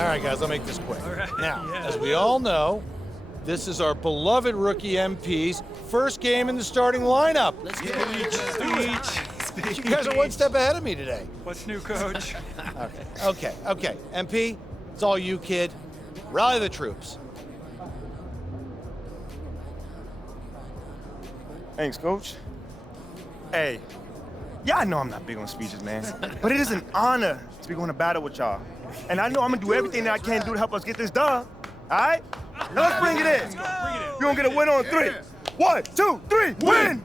All right, guys, I'll make this quick. All right. Now, Yeah. as we all know, this is our beloved rookie MP's first game in the starting lineup. Let's get Speech. You guys are one step ahead of me today. What's new, Coach? Okay. MP, it's all you, kid. Rally the troops. Thanks, Coach. Hey, y'all know I'm not big on speeches, man. But it is an honor to be going to battle with y'all. And I know I'm gonna do everything that I can do to help us get this done. All right? Now let's bring it in. You're gonna get a win on 3. 1, 2, 3, win!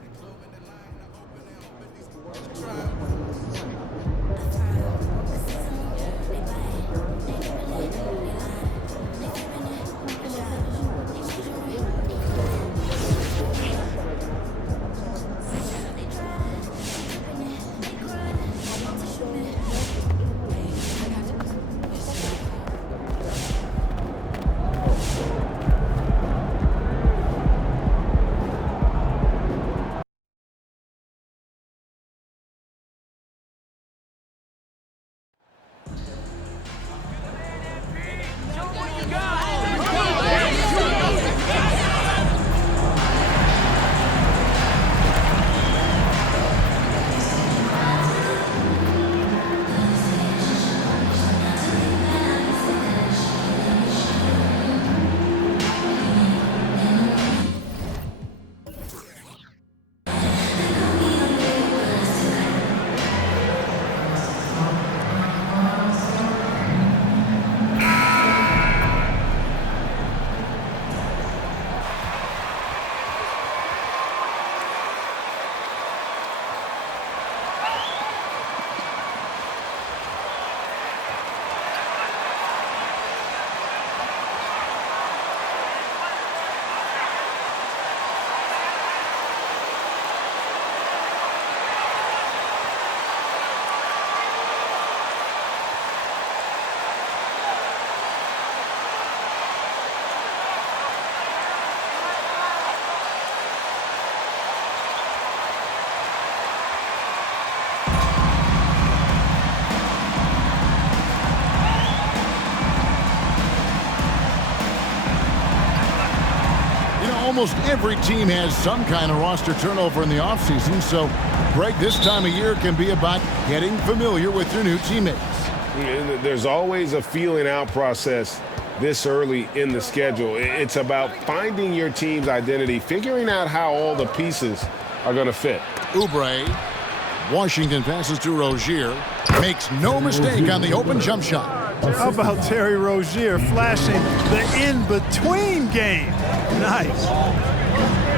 Almost every team has some kind of roster turnover in the offseason, so, Greg, this time of year can be about getting familiar with your new teammates. There's always a feeling out process this early in the schedule. It's about finding your team's identity, figuring out how all the pieces are going to fit. Oubre, Washington passes to Rozier, makes no mistake on the open jump shot. How about Terry Rozier flashing the in-between game? Nice.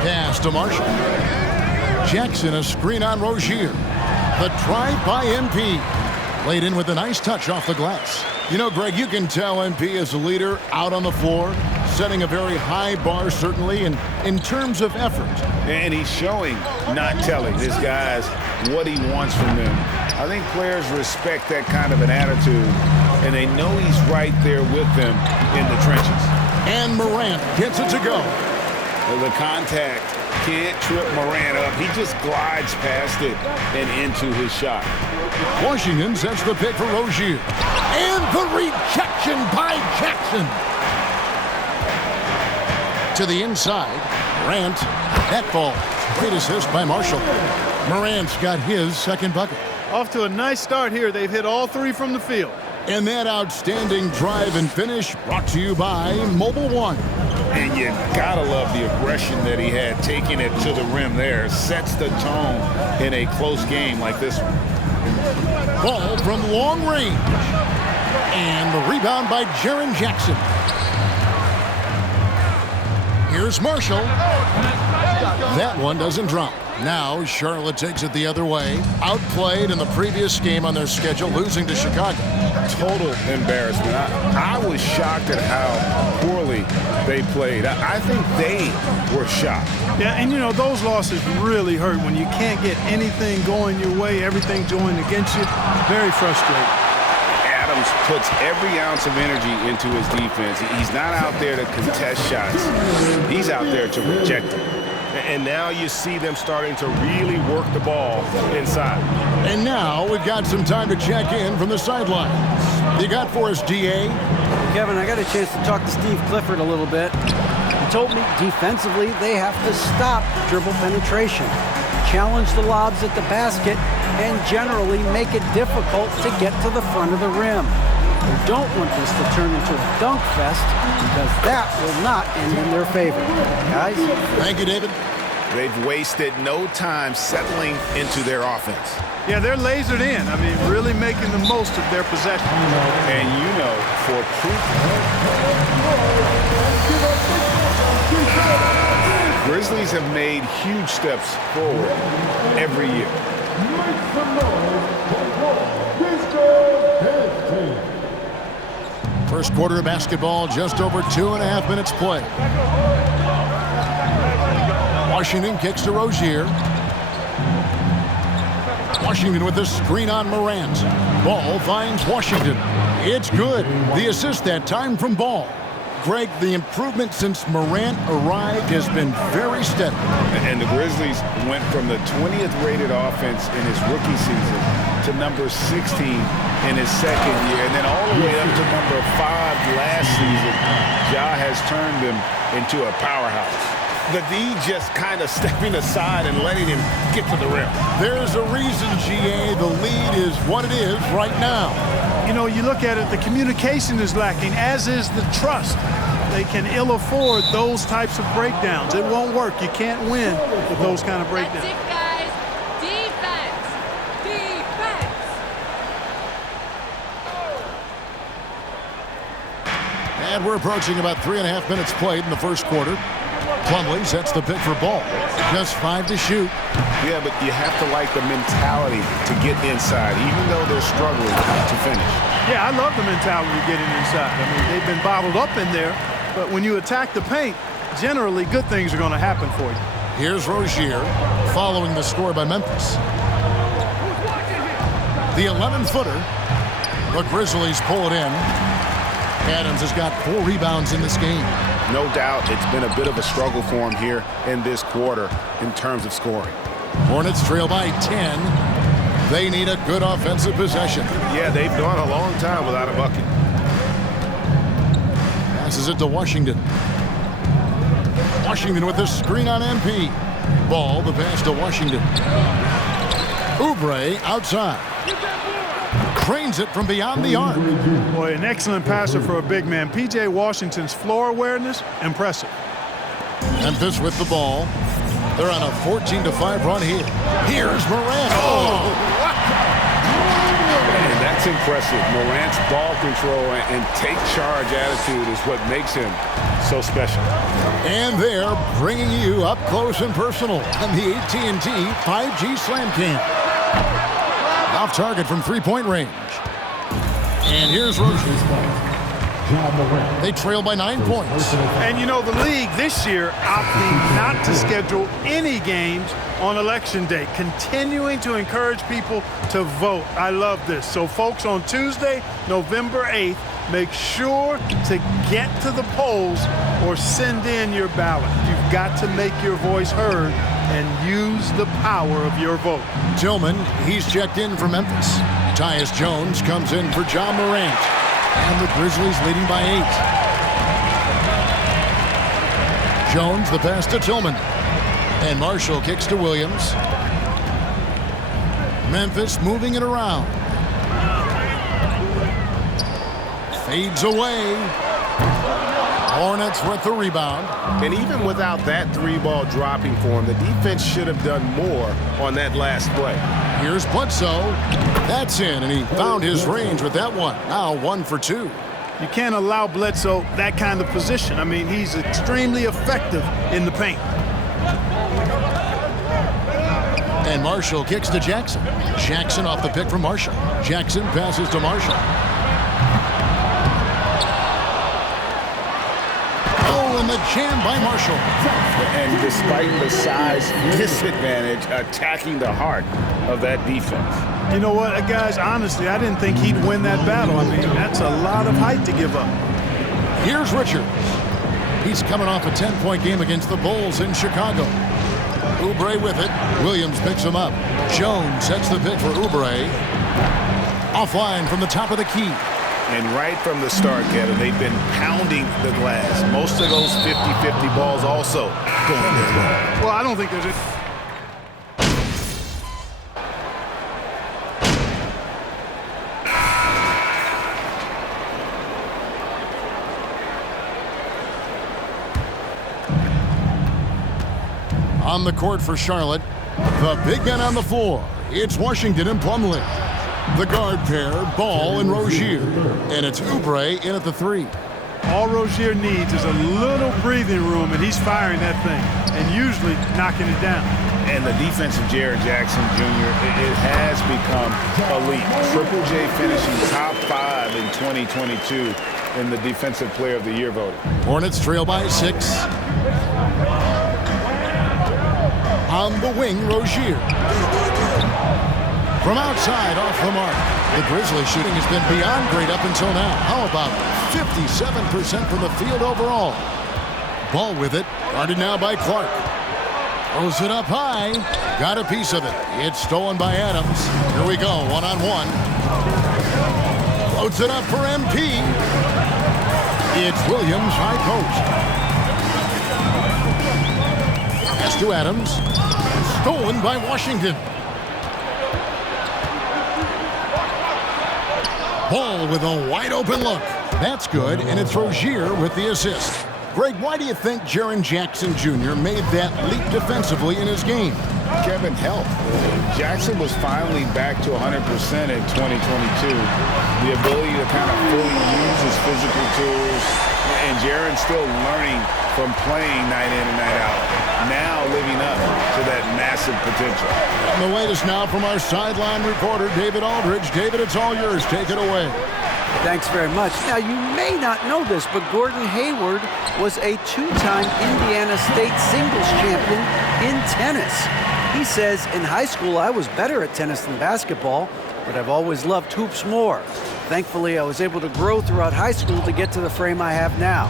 Pass to Marshall. Jackson, a screen on Rozier. The drive by MP. Laid in with a nice touch off the glass. You know, Greg, you can tell MP is a leader out on the floor, setting a very high bar, certainly, and in terms of effort. And he's showing, not telling, his guys what he wants from them. I think players respect that kind of an attitude, and they know he's right there with them in the trenches. And Morant gets it to go. The contact can't trip Morant up. He just glides past it and into his shot. Washington sets the pick for Rozier. And the rejection by Jackson. To the inside, Morant. That ball. Great assist by Marshall. Morant's got his second bucket. Off to a nice start here. They've hit all 3 from the field. And that outstanding drive and finish brought to you by Mobile One. And you gotta love the aggression that he had, taking it to the rim there. Sets the tone in a close game like this one. Ball from long range. And the rebound by Jaren Jackson. Here's Marshall. That one doesn't drop. Now Charlotte takes it the other way. Outplayed in the previous game on their schedule, losing to Chicago. Total embarrassment. I was shocked at how poorly they played. I think they were shocked. Yeah, and you know, those losses really hurt when you can't get anything going your way, everything's going against you. Very frustrating. Adams puts every ounce of energy into his defense. He's not out there to contest shots. He's out there to reject them. And now you see them starting to really work the ball inside. And now we've got some time to check in from the sidelines. You got for us, DA? Kevin, I got a chance to talk to Steve Clifford a little bit. He told me defensively they have to stop dribble penetration, challenge the lobs at the basket, and generally make it difficult to get to the front of the rim. We don't want this to turn into a dunk fest because that will not end in their favor. Guys? Thank you, David. They've wasted no time settling into their offense. Yeah, they're lasered in. I mean, really making the most of their possession. And you know, for proof, Grizzlies have made huge steps forward every year. First quarter of basketball, just over 2.5 minutes play. Washington kicks to Rozier. Washington with the screen on Morant. Ball finds Washington. It's good. The assist that time from Ball. Greg, the improvement since Morant arrived has been very steady. And the Grizzlies went from the 20th rated offense in his rookie season to number 16 in his second year, and then all the way up to number 5 last season. Ja has turned them into a powerhouse. The D just kind of stepping aside and letting him get to the rim. There's a reason, GA, the lead is what it is right now. You know, you look at it, the communication is lacking, as is the trust. They can ill afford those types of breakdowns. It won't work. You can't win with those kind of breakdowns. That's it, guys. Defense. Defense. And we're approaching about 3.5 minutes played in the first quarter. Plumlee sets the pick for Ball. Just 5 to shoot. Yeah, but you have to like the mentality to get inside, even though they're struggling to finish. Yeah, I love the mentality of getting inside. I mean, they've been bottled up in there, but when you attack the paint, generally good things are going to happen for you. Here's Rozier following the score by Memphis. The 11-footer. The Grizzlies pull it in. Adams has got 4 rebounds in this game. No doubt it's been a bit of a struggle for him here in this quarter in terms of scoring. Hornets trail by 10. They need a good offensive possession. Yeah, they've gone a long time without a bucket. Passes it to Washington. Washington with the screen on MP. Ball, the pass to Washington. Oubre outside. Trains it from beyond the arc. Boy, an excellent passer for a big man. P.J. Washington's floor awareness, impressive. Memphis with the ball. They're on a 14-5 run here. Here's Morant. Oh! And that's impressive. Morant's ball control and take charge attitude is what makes him so special. And they're bringing you up close and personal on the AT&T 5G Slam Cam. Off target from 3-point range. And here's Rozier. They trail by 9 points. And you know, the league this year opting not to schedule any games on election day, continuing to encourage people to vote. I love this. So folks, on Tuesday, November 8th, make sure to get to the polls or send in your ballot. You've got to make your voice heard and use the power of your vote. Tillman, he's checked in for Memphis. Tyus Jones comes in for John Morant. And the Grizzlies leading by 8. Jones, the pass to Tillman. And Marshall kicks to Williams. Memphis moving it around. Fades away. Hornets with the rebound. And even without that 3-ball dropping for him, the defense should have done more on that last play. Here's Bledsoe. That's in, and he found his range with that one. Now 1 for 2. You can't allow Bledsoe that kind of position. I mean, he's extremely effective in the paint. And Marshall kicks to Jackson. Jackson off the pick from Marshall. Jackson passes to Marshall. And the jam by Marshall. And despite the size disadvantage, attacking the heart of that defense. You know what, guys, honestly, I didn't think he'd win that battle. I mean, that's a lot of height to give up. Here's Richards. He's coming off a 10-point game against the Bulls in Chicago. Oubre with it. Williams picks him up. Jones sets the pick for Oubre. Offline from the top of the key. And right from the start, Kevin, they've been pounding the glass. Most of those 50-50 balls also going their way. Well, I don't think there's a... On the court for Charlotte, the big man on the floor. It's Washington and Plumlee. The guard pair, Ball and Rozier. And it's Oubre in at the 3. All Rozier needs is a little breathing room, and he's firing that thing and usually knocking it down. And the defense of Jaren Jackson Jr., it has become elite. Triple J finishing top 5 in 2022 in the Defensive Player of the Year voting. Hornets trail by 6. On the wing, Rozier. From outside, off the mark. The Grizzlies shooting has been beyond great up until now. How about 57% from the field overall? Ball with it. Guarded now by Clark. Throws it up high. Got a piece of it. It's stolen by Adams. Here we go, one-on-one. Loads it up for MP. It's Williams, high post. Pass to Adams. Stolen by Washington. Ball with a wide open look. That's good, and it's Rozier with the assist. Greg, why do you think Jaren Jackson Jr. made that leap defensively in his game? Kevin, help. Jackson was finally back to 100% in 2022. The ability to kind of fully use his physical tools, and Jaren's still learning from playing night in and night out. Now living up to that massive potential. And the latest now from our sideline reporter, David Aldridge. David, it's all yours. Take it away. Thanks very much. Now, you may not know this, but Gordon Hayward was a 2-time Indiana State singles champion in tennis. He says, in high school, I was better at tennis than basketball, but I've always loved hoops more. Thankfully, I was able to grow throughout high school to get to the frame I have now.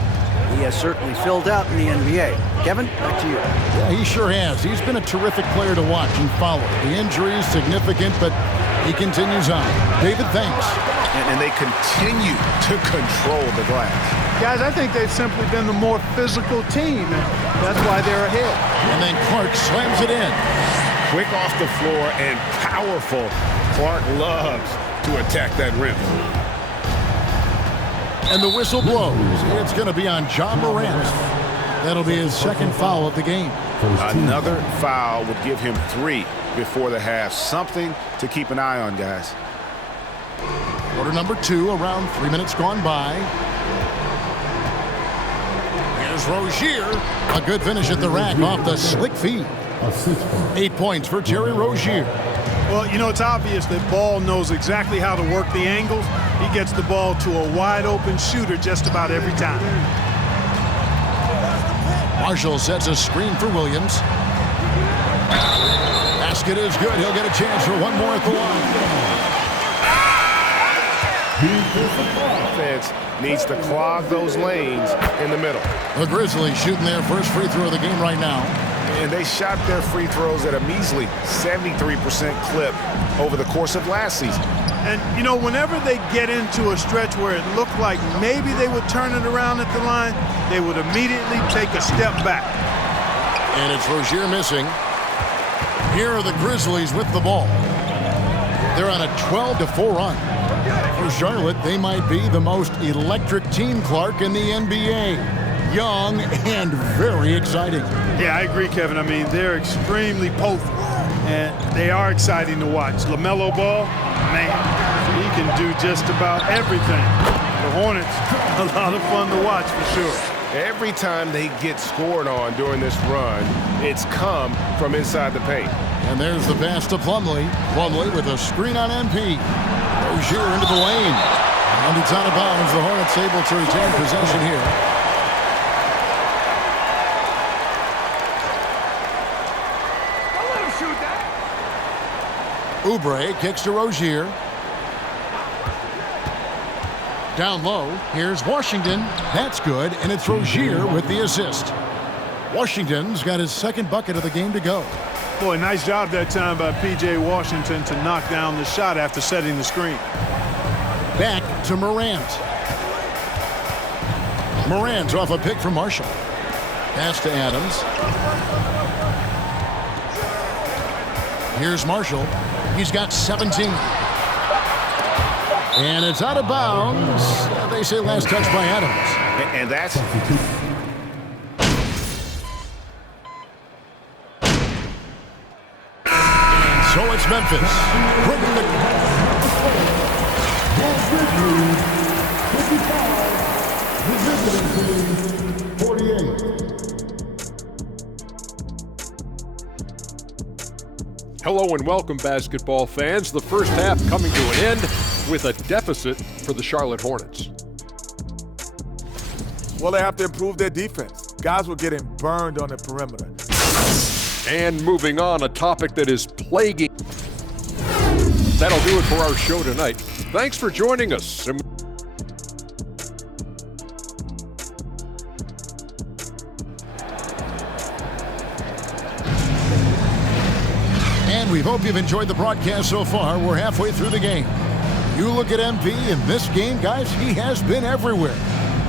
He has certainly filled out in the NBA. Kevin, back to you. Yeah, he sure has. He's been a terrific player to watch and follow. The injury is significant, but he continues on. David, thanks. And they continue to control the glass. Guys, I think they've simply been the more physical team, and that's why they're ahead. And then Clark slams it in. Quick off the floor and powerful. Clark loves to attack that rim. And the whistle blows. It's going to be on John Morant. That'll be his second foul of the game. Another foul would give him 3 before the half. Something to keep an eye on, guys. Quarter number 2, around 3 minutes gone by. Here's Rozier. A good finish at the rack off the slick feed. 8 points for Terry Rozier. Well, you know, it's obvious that Ball knows exactly how to work the angles. He gets the ball to a wide-open shooter just about every time. Marshall sets a screen for Williams. Basket is good. He'll get a chance for one more at the line. Defense needs to clog those lanes in the middle. The Grizzlies shooting their first free throw of the game right now. And they shot their free throws at a measly 73% clip over the course of last season. And, you know, whenever they get into a stretch where it looked like maybe they would turn it around at the line, they would immediately take a step back. And it's Rozier missing. Here are the Grizzlies with the ball. They're on a 12-4 run. For Charlotte, they might be the most electric team, Clark, in the NBA. Young and very exciting. Yeah, I agree, Kevin. I mean, they're extremely potent, and they are exciting to watch. LaMelo Ball, man, he can do just about everything. The Hornets, a lot of fun to watch for sure. Every time they get scored on during this run, it's come from inside the paint. And there's the pass to Plumlee. Plumlee with a screen on MP. Rozier into the lane. And it's out of bounds. The Hornets able to retain possession here. Oubre kicks to Rozier. Down low, here's Washington. That's good, and it's Rozier with the assist. Washington's got his second bucket of the game to go. Boy, nice job that time by P.J. Washington to knock down the shot after setting the screen. Back to Morant. Morant off a pick from Marshall. Pass to Adams. Here's Marshall. He's got 17. And it's out of bounds. They say last touch by Adams. And that's... So it's Memphis. Bringing the... Hello and welcome, basketball fans. The first half coming to an end with a deficit for the Charlotte Hornets. Well, they have to improve their defense. Guys were getting burned on the perimeter. And moving on, a topic that is plaguing. That'll do it for our show tonight. Thanks for joining us. And we hope you've enjoyed the broadcast so far. We're halfway through the game. You look at MP in this game, guys, he has been everywhere.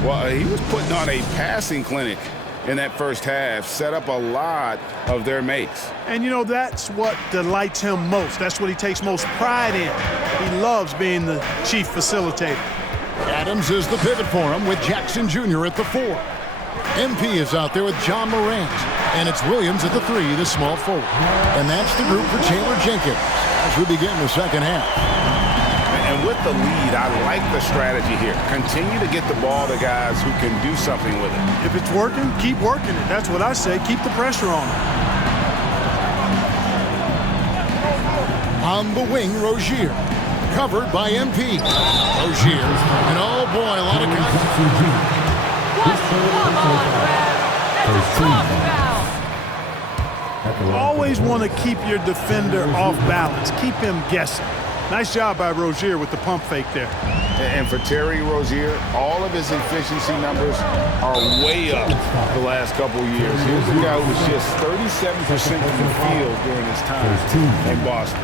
Well, he was putting on a passing clinic in that first half, set up a lot of their makes. And, you know, that's what delights him most. That's what he takes most pride in. He loves being the chief facilitator. Adams is the pivot for him with Jackson Jr. at the 4. MP is out there with John Morant. And it's Williams at the 3, the small forward. And that's the group for Taylor Jenkins as we begin the second half. And with the lead, I like the strategy here. Continue to get the ball to guys who can do something with it. If it's working, keep working it. That's what I say. Keep the pressure on him. On the wing, Rozier. Covered by MP. Rozier. And oh boy, a lot of contact. Come on, Brad. That's a tough foul. Always want to keep your defender off balance. Keep him guessing. Nice job by Rozier with the pump fake there. And for Terry Rozier, all of his efficiency numbers are way up the last couple of years. Here's a guy who was just 37% from the field during his time in Boston.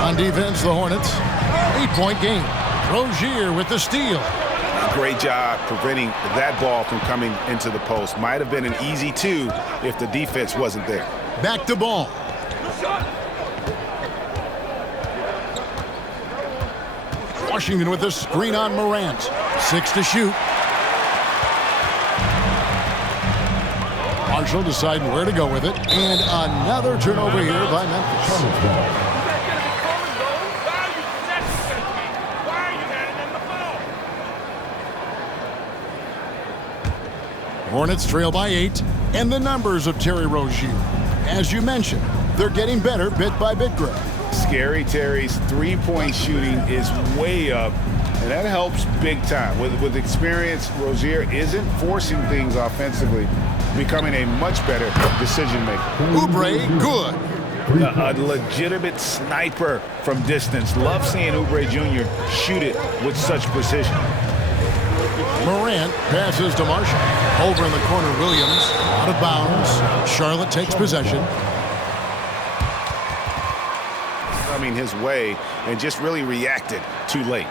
On defense, the Hornets. 8-point game. Rozier with the steal. Great job preventing that ball from coming into the post. Might have been an easy 2 if the defense wasn't there. Back to ball. Washington with a screen on Morant. 6 to shoot. Marshall deciding where to go with it. And another turnover here by Memphis. Hornets trail by 8, and the numbers of Terry Rozier. As you mentioned, they're getting better bit by bit, Greg. Scary Terry's three-point shooting is way up, and that helps big time. With experience, Rozier isn't forcing things offensively, becoming a much better decision maker. Oubre, good. A legitimate sniper from distance. Love seeing Oubre Jr. shoot it with such precision. Morant passes to Marshall. Over in the corner, Williams. Out of bounds. Charlotte takes possession. Coming his way and just really reacted too late.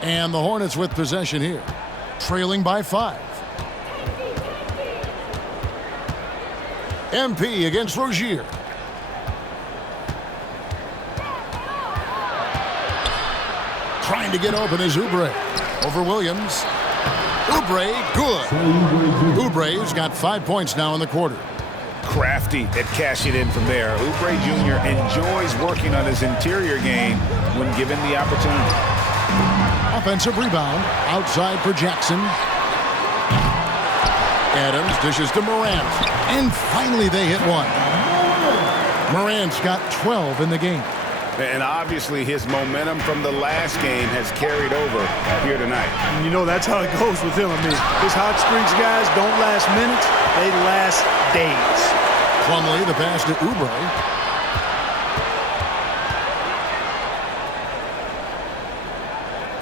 And the Hornets with possession here. Trailing by 5. MP against Rozier. Trying to get open is Oubre. Over Williams. Oubre, good. Oubre's got 5 points now in the quarter. Crafty at cashing in from there. Oubre Jr. enjoys working on his interior game when given the opportunity. Offensive rebound. Outside for Jackson. Adams dishes to Morant. And finally they hit one. Morant's got 12 in the game. And obviously his momentum from the last game has carried over here tonight. And you know, that's how it goes with him. I mean, his hot streaks, guys, don't last minutes. They last days. Plumlee, the pass to Oubre.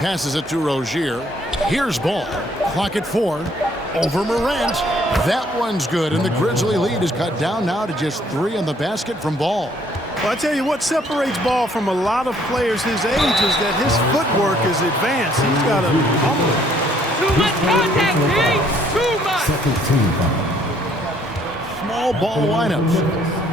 Passes it to Rozier. Here's ball. Clock at 4. Over Morant. That one's good, and the Grizzly lead is cut down now to just 3 in the basket from Ball. Well, I tell you what separates Ball from a lot of players his age is that his footwork is advanced. He's got a humble. Too much contact, Pete! Too much! Second team foul. Small ball lineups.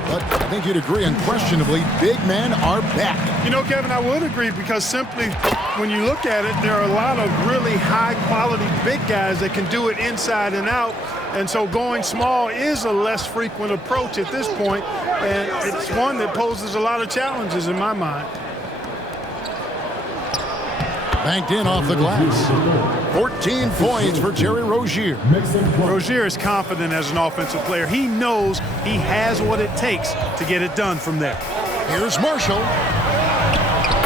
But I think you'd agree unquestionably, big men are back. You know, Kevin, I would agree because simply when you look at it, there are a lot of really high-quality big guys that can do it inside and out. And so going small is a less frequent approach at this point, and it's one that poses a lot of challenges in my mind. Banked in off the glass. 14 points for Terry Rozier. Rozier is confident as an offensive player. He knows he has what it takes to get it done from there. Here's Marshall.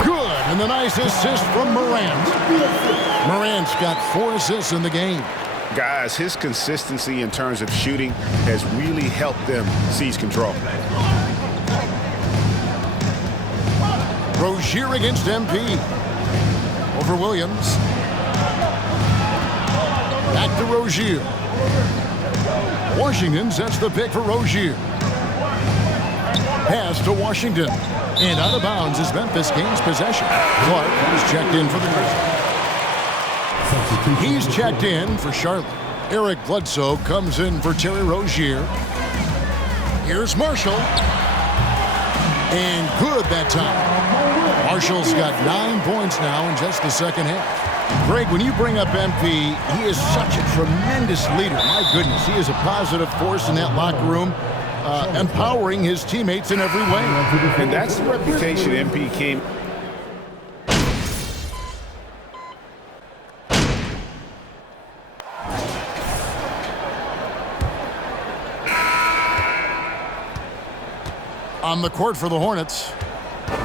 Good, and the nice assist from Morant. Morant's got 4 assists in the game. Guys, his consistency in terms of shooting has really helped them seize control. Rozier against MP. Over Williams. Back to Rozier. Washington sets the pick for Rozier. Pass to Washington. And out of bounds as Memphis gains possession. Clark is checked in for the Grizzlies. He's checked in for Charlotte. Eric Bledsoe comes in for Terry Rozier. Here's Marshall. And good that time. Marshall's got 9 points now in just the second half. Greg, when you bring up MP, he is such a tremendous leader. My goodness, he is a positive force in that locker room, empowering his teammates in every way. And that's the reputation MP came. On the court for the Hornets,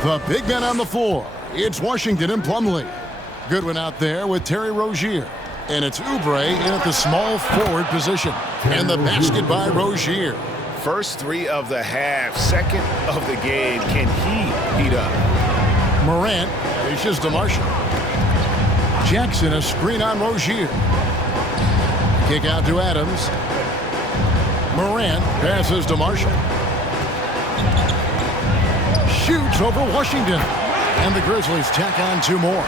the big men on the floor. It's Washington and Plumlee. Goodwin out there with Terry Rozier. And it's Oubre in at the small forward position. And the basket by Rozier. First 3 of the half, second of the game. Can he heat up? Morant dishes to Marshall. Jackson a screen on Rozier. Kick out to Adams. Morant passes to Marshall. Shoots over Washington. And the Grizzlies tack on 2 more.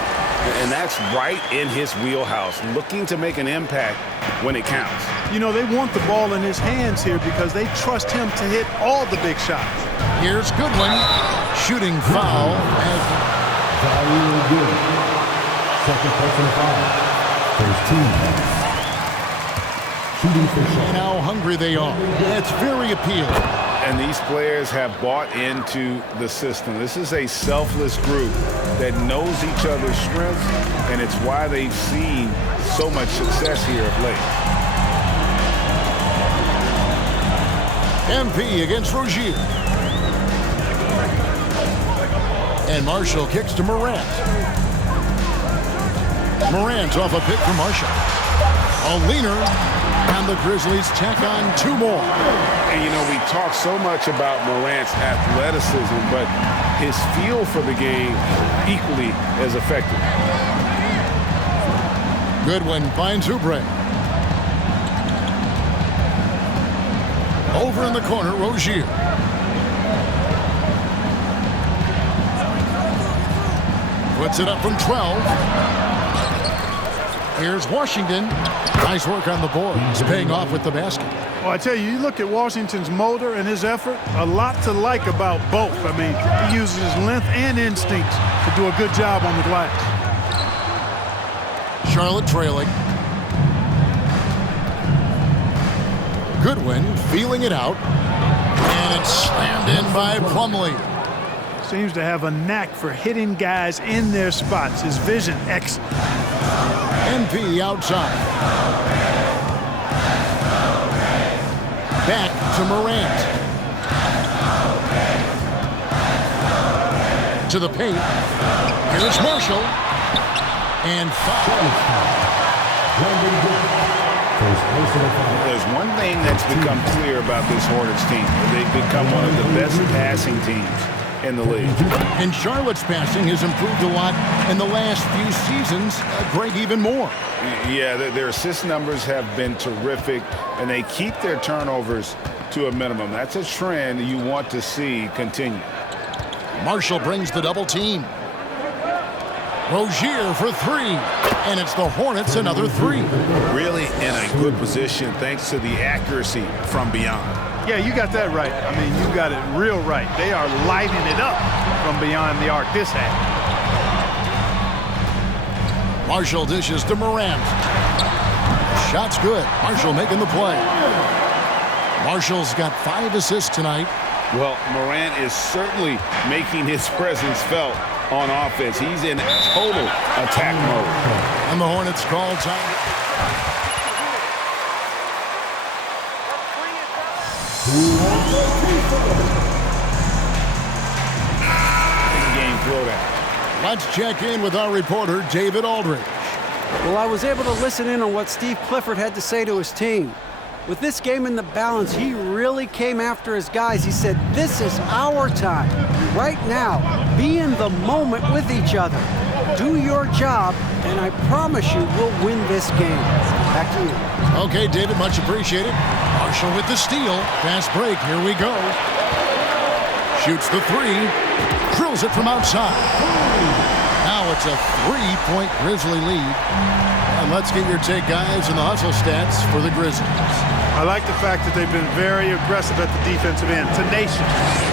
And that's right in his wheelhouse, looking to make an impact when it counts. You know, they want the ball in his hands here because they trust him to hit all the big shots. Here's Goodwin. Shooting foul. Second personal foul. First team. Shooting for shot. And how hungry they are. It's very appealing. And these players have bought into the system. This is a selfless group that knows each other's strengths, and it's why they've seen so much success here of late. MP against Rozier. And Marshall kicks to Morant. Morant off a pick from Marshall. A leaner, and the Grizzlies tack on 2 more. And, you know, we talk so much about Morant's athleticism, but his feel for the game equally as effective. Goodwin finds Oubre. Over in the corner, Rozier. Puts it up from 12. Here's Washington. Nice work on the board. He's paying off with the basket. Well, I tell you, you look at Washington's motor and his effort, a lot to like about both. I mean, he uses his length and instincts to do a good job on the glass. Charlotte trailing. Goodwin feeling it out. And it's slammed in by Plumlee. Seems to have a knack for hitting guys in their spots. His vision, excellent. MP outside. Back to Morant. To the paint. Here's Marshall. And foul. There's one thing that's become clear about this Hornets team. They've become one of the best passing teams in the league. And Charlotte's passing has improved a lot in the last few seasons. Greg, even more. Yeah, their assist numbers have been terrific, and they keep their turnovers to a minimum. That's a trend you want to see continue. Marshall brings the double team. Rozier for three, and it's the Hornets another three. Really in a good position thanks to the accuracy from beyond. Yeah, you got that right. I mean, you got it real right. They are lighting it up from beyond the arc this half. Marshall dishes to Morant. Shot's good. Marshall making the play. Marshall's got 5 assists tonight. Well, Morant is certainly making his presence felt on offense. He's in total attack mode. And the Hornets call time. Game throwdown. Let's check in with our reporter, David Aldridge. Well, I was able to listen in on what Steve Clifford had to say to his team. With this game in the balance, he really came after his guys. He said, this is our time. Right now, be in the moment with each other. Do your job, and I promise you we'll win this game. Back to you. Okay, David, much appreciated. Marshall with the steal. Fast break, here we go. Shoots the three. Drills it from outside. Now it's a 3-point Grizzly lead. And let's get your take, guys, in the hustle stats for the Grizzlies. I like the fact that they've been very aggressive at the defensive end, tenacious.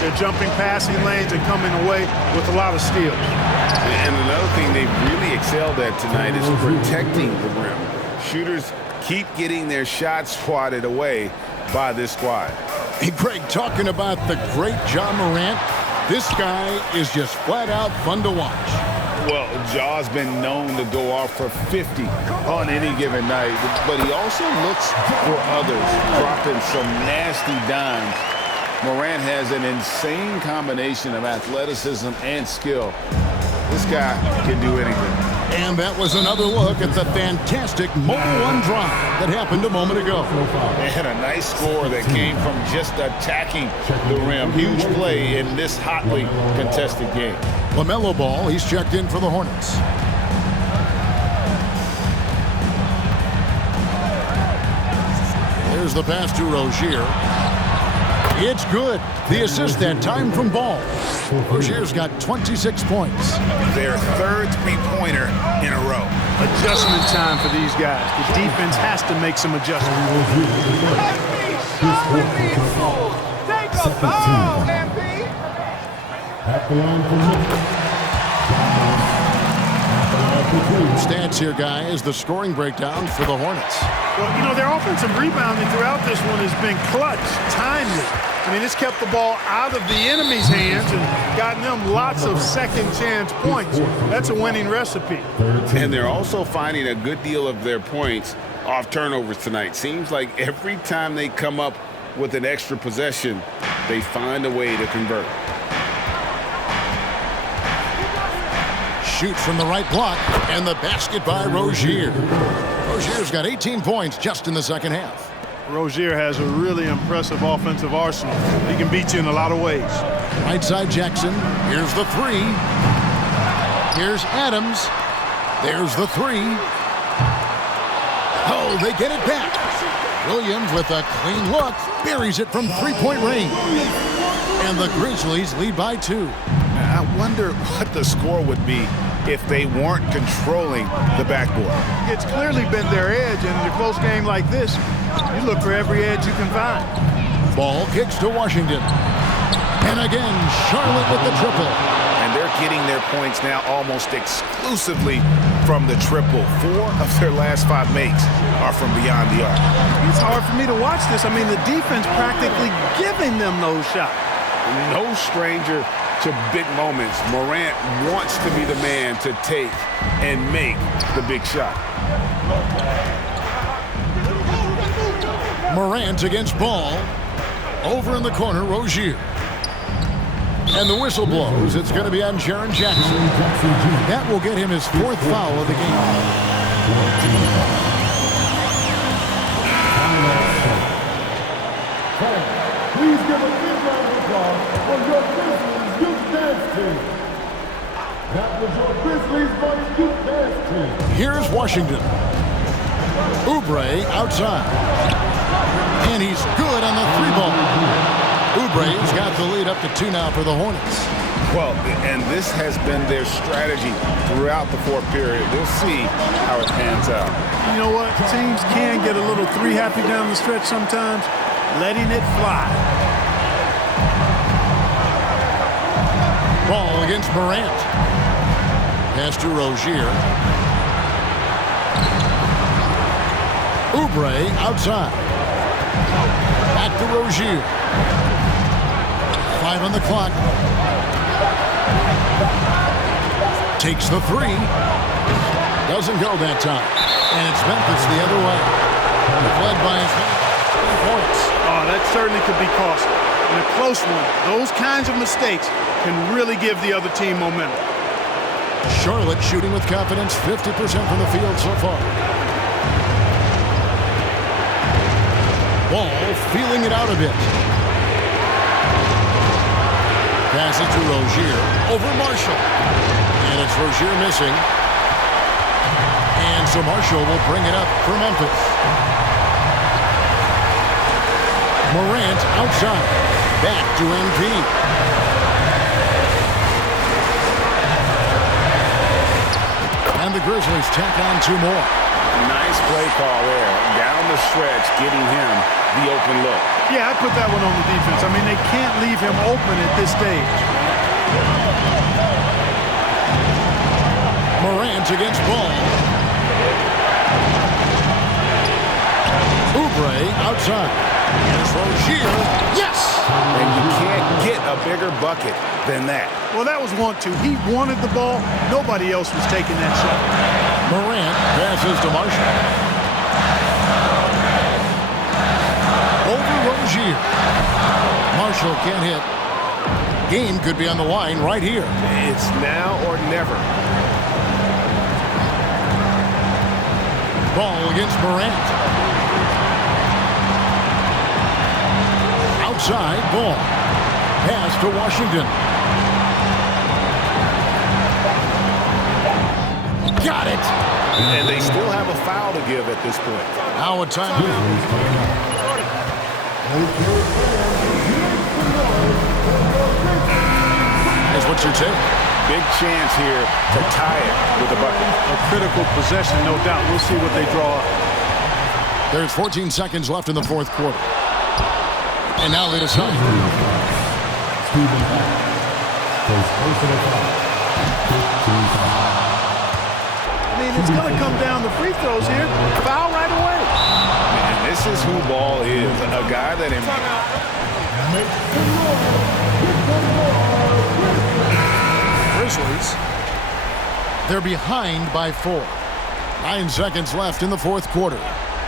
They're jumping passing lanes and coming away with a lot of steals. And another thing they've really excelled at tonight is protecting the rim. Shooters keep getting their shots swatted away by this squad. Hey, Greg, talking about the great John Morant, this guy is just flat out fun to watch. Well, Jaw's been known to go off for 50 on any given night, but he also looks for others, dropping some nasty dimes. Morant has an insane combination of athleticism and skill. This guy can do anything. And that was another look at the fantastic mobile one drive that happened a moment ago. And a nice score that came from just attacking the rim. Huge play in this hotly contested game. LaMelo Ball, he's checked in for the Hornets. There's the pass to Rozier. It's good. The assist that time from Ball. Rozier's got 26 points. Their third three-pointer in a row. Adjustment time for these guys. The defense has to make some adjustments. At the line for Stats here, guys, the scoring breakdown for the Hornets. Well, you know, their offensive rebounding throughout this one has been clutch, timely. I mean, it's kept the ball out of the enemy's hands and gotten them lots of second chance points. That's a winning recipe. And they're also finding a good deal of their points off turnovers tonight. Seems like every time they come up with an extra possession, they find a way to convert. Shoots from the right block, and the basket by Rozier. Rozier's got 18 points just in the second half. Rozier has a really impressive offensive arsenal. He can beat you in a lot of ways. Right side Jackson. Here's the three. Here's Adams. There's the three. Oh, they get it back. Williams with a clean look. Buries it from three-point range. And the Grizzlies lead by 2. I wonder what the score would be if they weren't controlling the backboard. It's clearly been their edge, and in a close game like this, you look for every edge you can find. Ball kicks to Washington. And again, Charlotte with the triple. And they're getting their points now almost exclusively from the triple. 4 of their last 5 makes are from beyond the arc. It's hard for me to watch this. I mean, the defense practically giving them those shots. No stranger to big moments. Morant wants to be the man to take and make the big shot. Morant against Ball. Over in the corner, Rozier. And the whistle blows. It's going to be on Jaren Jackson. That will get him his 4th foul of the game. Please give a big round of applause for your Grizzlies youth dance team. That was your Grizzlies boys youth dance team. Here's Washington. Oubre outside. And he's good on the 3 ball. Oubre's got the lead up to 2 now for the Hornets. Well, and this has been their strategy throughout the fourth period. We'll see how it pans out. You know what? Teams can get a little three happy down the stretch sometimes, letting it fly. Ball against Morant. Pass to Rozier. Oubre outside. Back to Rozier. 5 on the clock. Takes the three. Doesn't go that time. And it's Memphis the other way. Led by as many points. Oh, that certainly could be costly. In a close one, those kinds of mistakes can really give the other team momentum. Charlotte shooting with confidence, 50% from the field so far. Ball feeling it out a bit. Pass it to Rozier over Marshall. And it's Rozier missing. And so Marshall will bring it up for Memphis. Morant outside. Back to MP. And the Grizzlies tack on 2 more. Nice play call there. Down the stretch, getting him the open look. Yeah, I put that one on the defense. I mean, they can't leave him open at this stage. Morant against Ball. Oubre outside. Here's Rozier. Yes! And you can't get a bigger bucket than that. Well, that was 1-2. He wanted the ball. Nobody else was taking that shot. Morant passes to Marshall. Over Rozier. Marshall can't hit. Game could be on the line right here. It's now or never. Ball against Morant. Outside Ball. Pass to Washington. Got it. And they still have a foul to give at this point. Now a timeout. That's what you take. Big chance here to tie it with a bucket. A critical possession, no doubt. We'll see what they draw up. There's 14 seconds left in the fourth quarter. And now they decide. I mean, it's going to come down to free throws here. Foul right away. And this is who Ball is. A guy that Grizzlies. They're behind by 4. 9 seconds left in the fourth quarter.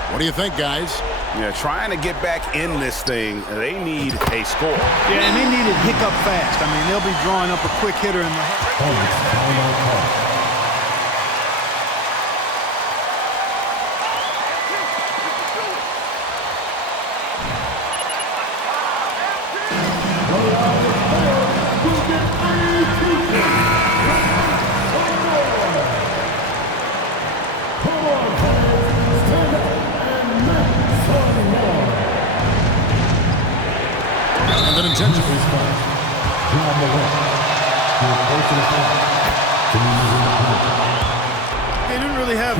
What do you think, guys? Yeah, trying to get back in this thing, they need a score. Yeah, and they need it hiccup fast. I mean, they'll be drawing up a quick hitter in the... They didn't really have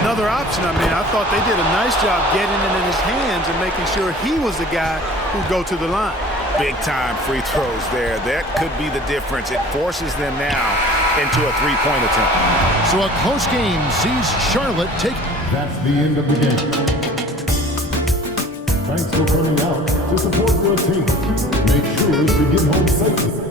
another option. I mean, I thought they did a nice job getting it in his hands and making sure he was the guy who'd go to the line. Big time free throws there. That could be the difference. It forces them now into a three-point attempt. So a close game sees Charlotte take... That's the end of the game. Thanks for coming out to support your team. Make sure to get home safely.